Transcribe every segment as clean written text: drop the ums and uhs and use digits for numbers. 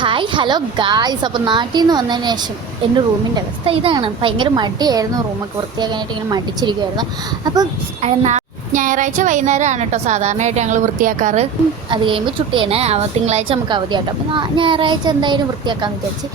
Hi hello guys. അപ്പോൾ നാട്ടിൽ നിന്ന് വന്നതിന് ശേഷം എൻ്റെ റൂമിൻ്റെ അവസ്ഥ ഇതാണ്. ഭയങ്കര മടിയായിരുന്നു. റൂമൊക്കെ വൃത്തിയാക്കാനായിട്ട് ഇങ്ങനെ മടിച്ചിരിക്കുമായിരുന്നു. അപ്പം ഞായറാഴ്ച വൈകുന്നേരമാണ് കേട്ടോ സാധാരണയായിട്ട് ഞങ്ങൾ വൃത്തിയാക്കാറ്. അത് കഴിയുമ്പോൾ ചുട്ടിയാണ് തിങ്കളാഴ്ച നമുക്ക് അവധിയാട്ടോ. അപ്പം ഞായറാഴ്ച എന്തായാലും വൃത്തിയാക്കാമെന്ന് വിചാരിച്ച്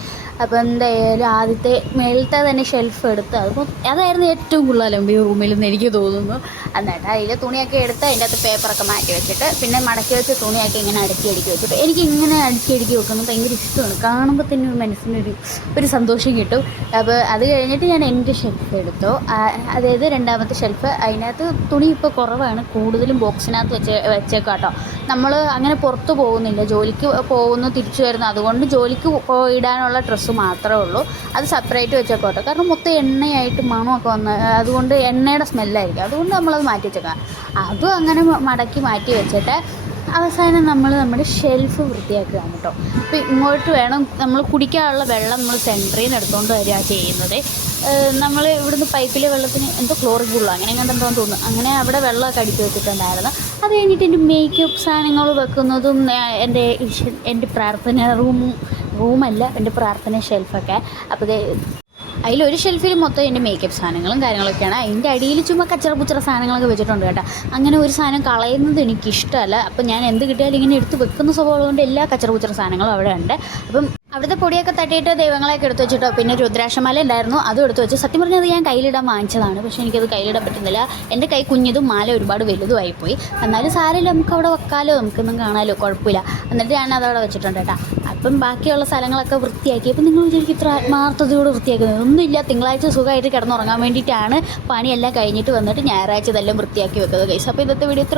അപ്പോൾ എന്തായാലും ആദ്യത്തെ മേളത്തെ തന്നെ ഷെൽഫ് എടുത്ത് അതിപ്പോൾ അതായിരുന്നു ഏറ്റവും കൂടുതലും ഈ റൂമിൽ നിന്ന് എനിക്ക് തോന്നുന്നു. എന്നിട്ട് അതിൽ തുണിയൊക്കെ എടുത്ത് അതിൻ്റെ അകത്ത് പേപ്പറൊക്കെ മാറ്റി വെച്ചിട്ട് പിന്നെ മടക്കി വെച്ച തുണിയൊക്കെ ഇങ്ങനെ അടുക്കി വെച്ചിട്ട് എനിക്ക് ഇങ്ങനെ അടുക്കി വെക്കുന്നത് ഭയങ്കര ഇഷ്ടമാണ്. കാണുമ്പോൾ തന്നെ ഒരു മനസ്സിനൊരു സന്തോഷം കിട്ടും. അപ്പോൾ അത് കഴിഞ്ഞിട്ട് ഞാൻ എൻ്റെ ഷെൽഫ് എടുത്തു. അതായത് രണ്ടാമത്തെ ഷെൽഫ്. അതിനകത്ത് തുണി ഇപ്പോൾ കുറവാണ്, കൂടുതലും ബോക്സിനകത്ത് വെച്ചേക്കാം കേട്ടോ. നമ്മൾ അങ്ങനെ പുറത്ത് പോകുന്നില്ല, ജോലിക്ക് പോകുന്നു തിരിച്ചു വരുന്നു. അതുകൊണ്ട് ജോലിക്ക് ഇടാനുള്ള ഡ്രസ്സ് മാത്രമേ ഉള്ളൂ. അത് സെപ്പറേറ്റ് വെച്ചേക്കാം കേട്ടോ. കാരണം മൊത്തം എണ്ണയായിട്ട് മണമൊക്കെ വന്ന് അതുകൊണ്ട് എണ്ണയുടെ സ്മെല്ലായിരിക്കും. അതുകൊണ്ട് നമ്മളത് മാറ്റി വെച്ചേക്കാം. അതും അങ്ങനെ മടക്കി മാറ്റി വെച്ചിട്ട് അവസാനം നമ്മൾ നമ്മുടെ ഷെൽഫ് വൃത്തിയാക്കുകയാണ് കേട്ടോ. അപ്പോൾ ഇങ്ങോട്ട് വേണം നമ്മൾ കുടിക്കാനുള്ള വെള്ളം നമ്മൾ സെൻറ്ററിൽ നിന്ന് എടുത്തുകൊണ്ട് വരിക ചെയ്യുന്നത്. നമ്മൾ ഇവിടുന്ന് പൈപ്പിലെ വെള്ളത്തിന് എന്തോ ക്ലോറിൻ അങ്ങനെ കണ്ടെന്തോന്ന് തോന്നുന്നു. അങ്ങനെ അവിടെ വെള്ളമൊക്കെ അടുക്കി വെച്ചിട്ടുണ്ടായിരുന്നു. അത് കഴിഞ്ഞിട്ട് എൻ്റെ മേക്കപ്പ് സാധനങ്ങൾ വെക്കുന്നതും എൻ്റെ പ്രാർത്ഥന റൂമല്ല എൻ്റെ പ്രാർത്ഥന ഷെൽഫൊക്കെ. അപ്പോൾ അതിലൊരു ഷെൽഫിൽ മൊത്തം എൻ്റെ മേക്കപ്പ് സാധനങ്ങളും കാര്യങ്ങളൊക്കെയാണ്. അതിൻ്റെ അടിയിൽ ചുമ്മാ കച്ചറ സാധനങ്ങളൊക്കെ വെച്ചിട്ടുണ്ട് കേട്ടോ. അങ്ങനെ ഒരു സാധനം കളയുന്നത് എനിക്കിഷ്ടമല്ല. അപ്പം ഞാൻ എന്ത് കിട്ടിയാലും ഇങ്ങനെ എടുത്ത് വെക്കുന്ന സ്വഭാവം കൊണ്ട് എല്ലാ കച്ചറ സാധനങ്ങളും അവിടെ ഉണ്ട്. അപ്പം അവിടുത്തെ പൊടിയൊക്കെ തട്ടിയിട്ട് ദൈവങ്ങളെയൊക്കെ എടുത്ത് വെച്ചിട്ടോ. പിന്നെ രുദ്രാക്ഷമാല ഉണ്ടായിരുന്നു, അതും എടുത്ത് വെച്ചു. സത്യം പറഞ്ഞത് ഞാൻ കയ്യിലിടാൻ വാങ്ങിച്ചതാണ്, പക്ഷേ എനിക്കത് കയ്യിലിടാൻ പറ്റുന്നില്ല. എൻ്റെ കൈ കുഞ്ഞതും മാല ഒരുപാട് വലുതുമായിപ്പോയി. എന്നാലും സാരമില്ല, നമുക്ക് അവിടെ വെക്കാമല്ലോ, നമുക്കൊന്നും കാണാമല്ലോ, കുഴപ്പമില്ല. എന്നിട്ട് ഞാൻ അതവിടെ വെച്ചിട്ടുണ്ട് കേട്ടോ. അപ്പം ബാക്കിയുള്ള സ്ഥലങ്ങളൊക്കെ വൃത്തിയാക്കി. അപ്പം നിങ്ങൾ വിചാരിക്കും ഇത്ര ആത്മാർത്ഥതയോട് വൃത്തിയാക്കുന്നത് ഒന്നുമില്ല. തിങ്കളാഴ്ച സുഖമായിട്ട് കിടന്നുറങ്ങാൻ വേണ്ടിയിട്ടാണ് പണിയെല്ലാം കഴിഞ്ഞിട്ട് വന്നിട്ട് ഞായറാഴ്ച ഇതെല്ലാം വൃത്തിയാക്കി വെക്കുന്നത് ഗൈസ്. അപ്പോൾ ഇന്നത്തെ വീഡിയോ